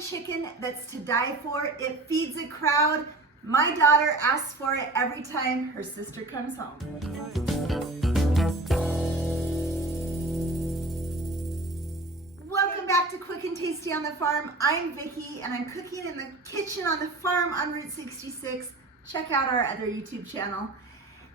chicken that's to die for. It feeds a crowd. My daughter asks for it every time her sister comes home. Welcome back to Quick and Tasty on the Farm. I'm Vicki and I'm cooking in the kitchen on the farm on Route 66. Check out our other YouTube channel.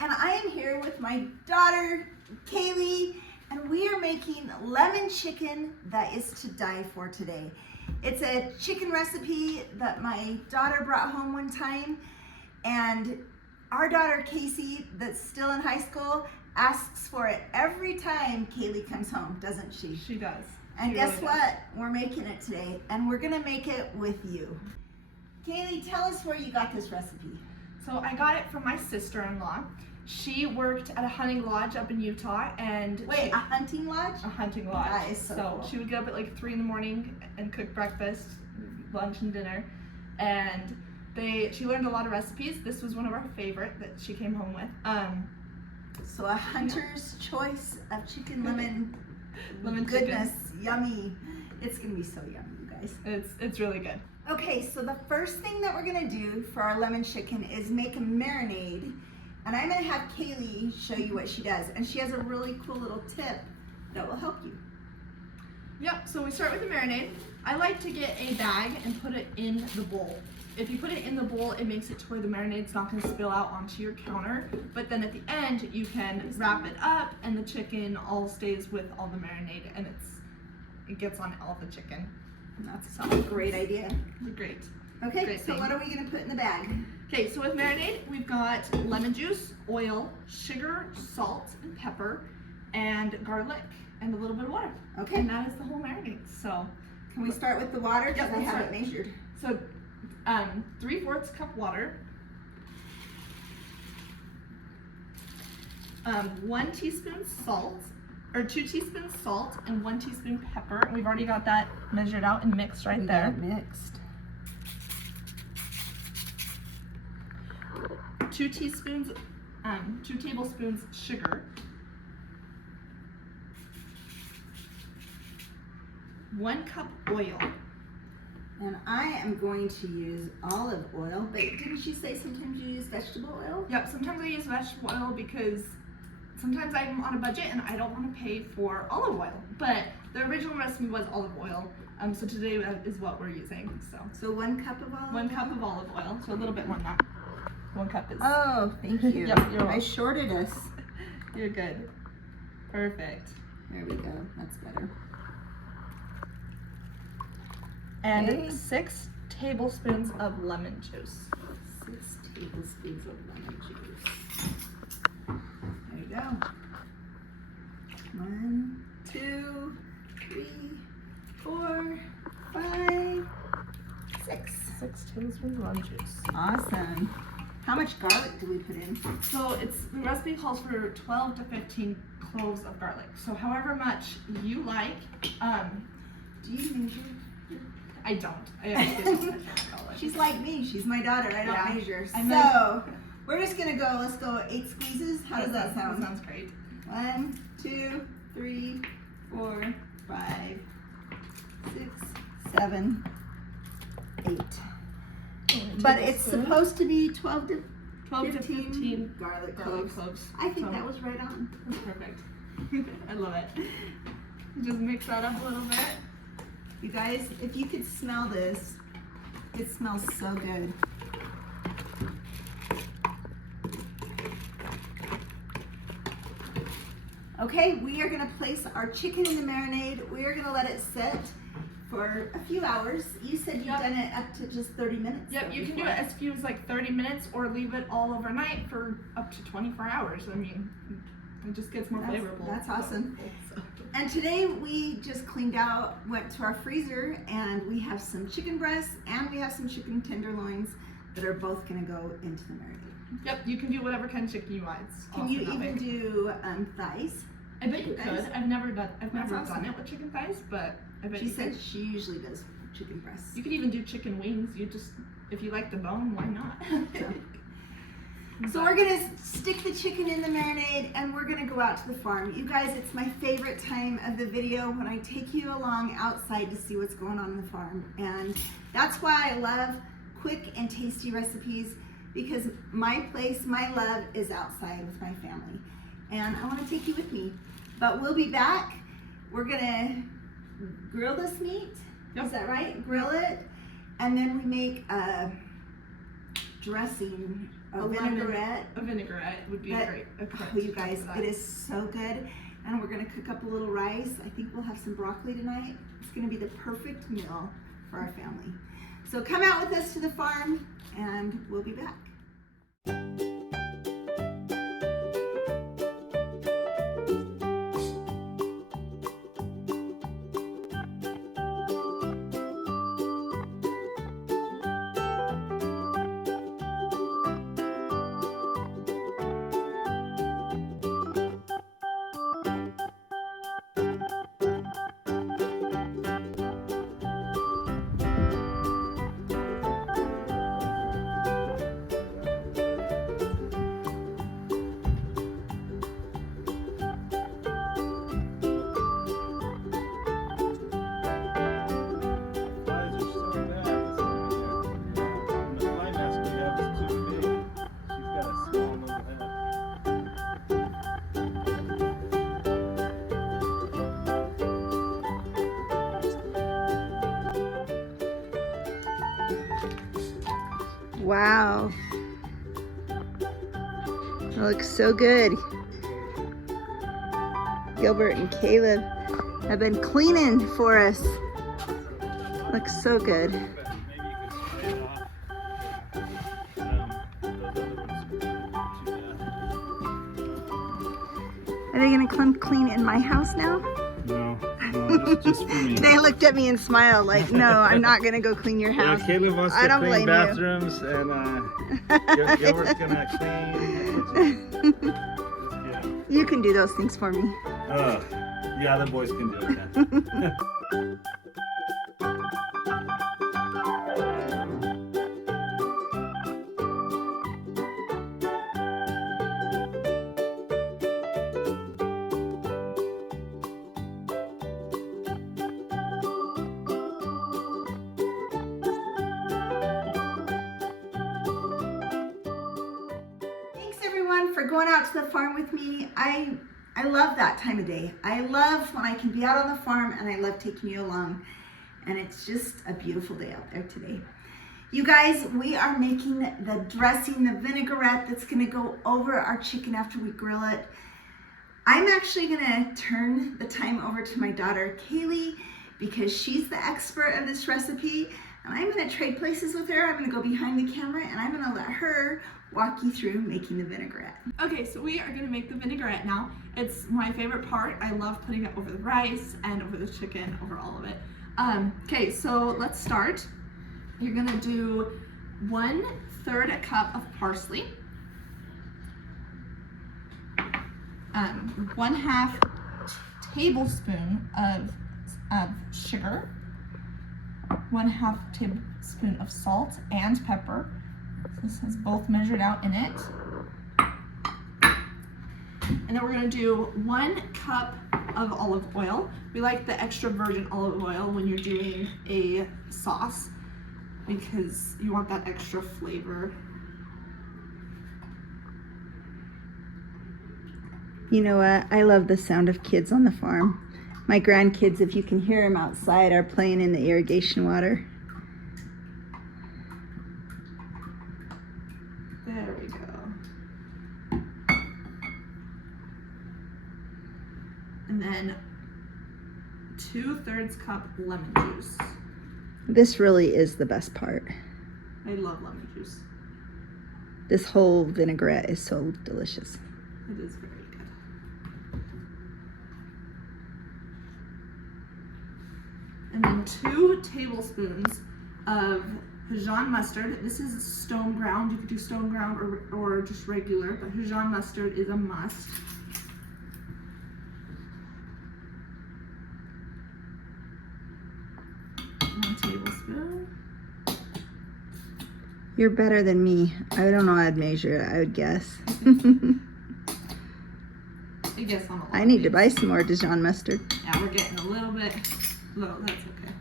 And I am here with my daughter, Kaylee, and we are making lemon chicken that is to die for today. It's a chicken recipe that my daughter brought home one time, and our daughter Casey, that's still in high school, asks for it every time Kaylee comes home, doesn't she? She does. And she guess really what? We're making it today, and we're gonna make it with you. Kaylee, tell us where you got this recipe. So I got it from my sister-in-law. She worked at a hunting lodge up in Utah, and Wait, a hunting lodge? A hunting lodge. That is so cool. She would get up at like 3 in the morning and cook breakfast, lunch, and dinner. And she learned a lot of recipes. This was one of our favorite that she came home with. So a hunter's choice of chicken lemon goodness, yummy. It's gonna be so yummy, you guys. It's really good. Okay, so the first thing that we're gonna do for our lemon chicken is make a marinade. And I'm gonna have Kaylee show you what she does. And she has a really cool little tip that will help you. Yep, so we start with the marinade. I like to get a bag and put it in the bowl. If you put it in the bowl, it makes it to where the marinade's not gonna spill out onto your counter. But then at the end, you can wrap it up and the chicken all stays with all the marinade and it gets on all the chicken. And that's a great idea. Great. Okay, Great so thing. what are we gonna put in the bag? Okay, so with marinade, we've got lemon juice, oil, sugar, salt, and pepper, and garlic, and a little bit of water. Okay. And that is the whole marinade. So, Can we start with the water? Because Yep, I let's have it start. measured. so 3/4 cup water, 1 teaspoon salt, or 2 teaspoons salt, and 1 teaspoon pepper. And we've already got that measured out and mixed right there. Mixed. 2 tablespoons sugar, 1 cup oil. And I am going to use olive oil, but didn't you say sometimes you use vegetable oil? Yep, sometimes I use vegetable oil because sometimes I'm on a budget and I don't want to pay for olive oil. But the original recipe was olive oil, so today is what we're using. So 1 cup of olive oil? 1 cup of olive oil, so a little bit more than that. 1 cup is. Oh, thank you. Yep, you're I welcome. shorted us. You're good. Perfect. There we go. That's better. And Okay. 6 tablespoons of lemon juice. 6 tablespoons of lemon juice. There you go. 1, 2, 3, 4, 5, 6. 6 tablespoons of lemon juice. Awesome. How much garlic do we put in? So the recipe calls for 12 to 15 cloves of garlic. So however much you like. Do you measure? I don't. I actually don't measure garlic. She's like me. She's my daughter. I don't Yeah. measure. I So measure. we're just gonna go. Let's go 8 squeezes. How does that sound? That sounds great. 1, 2, 3, 4, 5, 6, 7, 8. But it's supposed to be 12 to 15 garlic cloves. I think that was right on. That's perfect. I love it. Just mix that up a little bit. You guys, if you could smell this, it smells so good. Okay, we are gonna place our chicken in the marinade. We are gonna let it sit for a few hours. You said you've Yep. done it up to just 30 minutes. Yep, though, you can do before. it as few as like 30 minutes or leave it all overnight for up to 24 hours. I mean, it just gets more flavorful. That's awesome. So. And today we just cleaned out, went to our freezer, and we have some chicken breasts and we have some chicken tenderloins that are both gonna go into the marinade. Yep, you can do whatever kind of chicken you want. It's Can awesome you that even way. do thighs? I bet you thighs? could. I've never That's done awesome. it with chicken thighs, but I bet She you said could. she usually does chicken breasts. You could even do chicken wings. If you like the bone, why not? So. So we're gonna stick the chicken in the marinade and we're gonna go out to the farm. You guys, it's my favorite time of the video when I take you along outside to see what's going on in the farm. And that's why I love quick and tasty recipes, because my place, my love is outside with my family. And I wanna take you with me. But we'll be back. We're gonna grill this meat. Yep. Is that right? Grill it. And then we make a dressing, a vinaigrette. A vinaigrette would be a great you guys, it is so good. And we're gonna cook up a little rice. I think we'll have some broccoli tonight. It's gonna be the perfect meal for our family. So come out with us to the farm and we'll be back. Wow, that looks so good. Gilbert and Caleb have been cleaning for us. Looks so good. Are they gonna clean in my house now? No, just for me. They looked at me and smiled like, no, I'm not gonna go clean your house. Yeah, Caleb wants I to don't clean blame bathrooms, and Gilbert's gonna clean. Yeah. You can do those things for me. The other boys can do it then. For going out to the farm with me. I love that time of day. I love when I can be out on the farm, and I love taking you along. And it's just a beautiful day out there today. You guys, we are making the dressing, the vinaigrette that's gonna go over our chicken after we grill it. I'm actually gonna turn the time over to my daughter, Kaylee, because she's the expert of this recipe. And I'm gonna trade places with her. I'm gonna go behind the camera and I'm gonna let her walk you through making the vinaigrette. Okay, so we are gonna make the vinaigrette now. It's my favorite part. I love putting it over the rice and over the chicken, over all of it. Okay, so let's start. You're gonna do 1/3 a cup of parsley, 1/2 tablespoon of sugar, 1/2 tablespoon of salt and pepper. This is both measured out in it. And then we're gonna do 1 cup of olive oil. We like the extra virgin olive oil when you're doing a sauce because you want that extra flavor. You know what? I love the sound of kids on the farm. My grandkids, if you can hear them outside, are playing in the irrigation water. There we go. And then 2/3 cup lemon juice. This really is the best part. I love lemon juice. This whole vinaigrette is so delicious. It is very good. And then 2 tablespoons of Dijon mustard. This is stone ground. You could do stone ground or just regular, but Dijon mustard is a must. One tablespoon. You're better than me. I don't know how I'd measure it, I would guess. I guess on a lot I of need to things. buy some more Dijon mustard. Yeah, we're getting a little bit low. That's okay.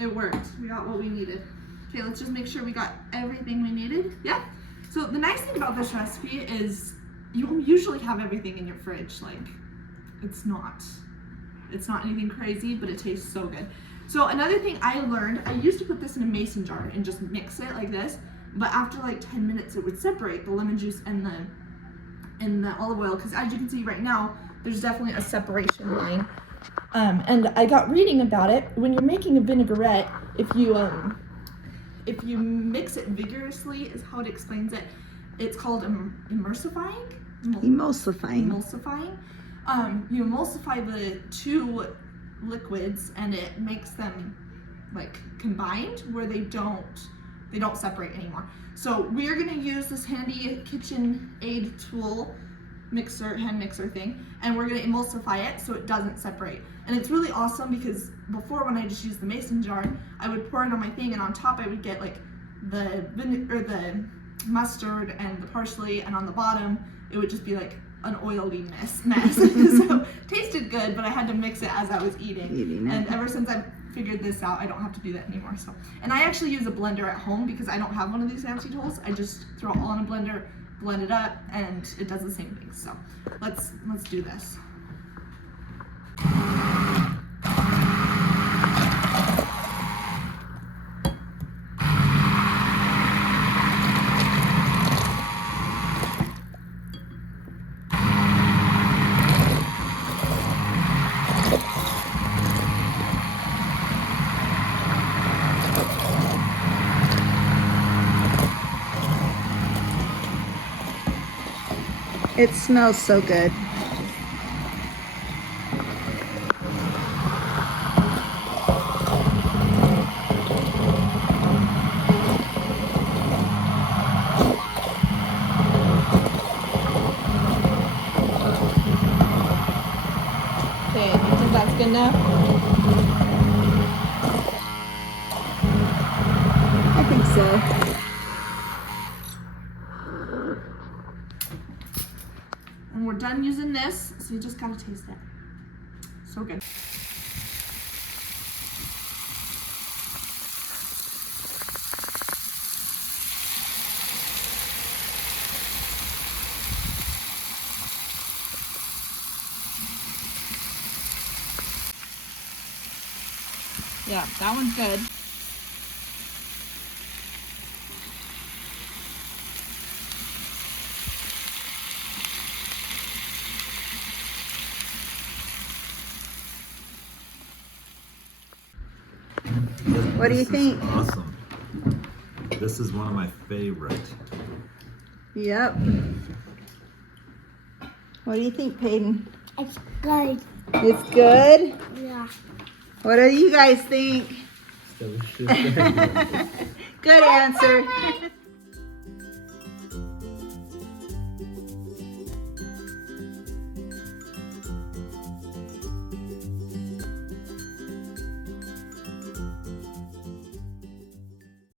It worked. We got what we needed. Okay, let's just make sure we got everything we needed. Yeah. So the nice thing about this recipe is you usually have everything in your fridge. Like, it's not anything crazy, but it tastes so good. So another thing I learned, I used to put this in a mason jar and just mix it like this, but after like 10 minutes it would separate the lemon juice and the olive oil, because as you can see right now, there's definitely a separation line. And I got reading about it. When you're making a vinaigrette, if you mix it vigorously, is how it explains it. It's called emulsifying. Emulsifying. You emulsify the two liquids, and it makes them like combined where they don't separate anymore. So we're gonna use this handy kitchen aid tool hand mixer thing, and we're gonna emulsify it so it doesn't separate. And it's really awesome because before, when I just used the mason jar, I would pour it on my thing, and on top I would get like the mustard and the parsley, and on the bottom it would just be like an oily mess. So tasted good, but I had to mix it as I was eating. And ever since I figured this out, I don't have to do that anymore. So, and I actually use a blender at home because I don't have one of these fancy tools. I just throw it all in a blender, blend it up, and it does the same thing. So let's do this. It smells so good. Okay, you think that's good enough? I think so. And we're done using this, so you just gotta taste it. So good. Yeah, that one's good. What do you This is think? Awesome. This is one of my favorite. Yep. What do you think, Peyton? It's good. It's good? Yeah. What do you guys think? Delicious. Good answer.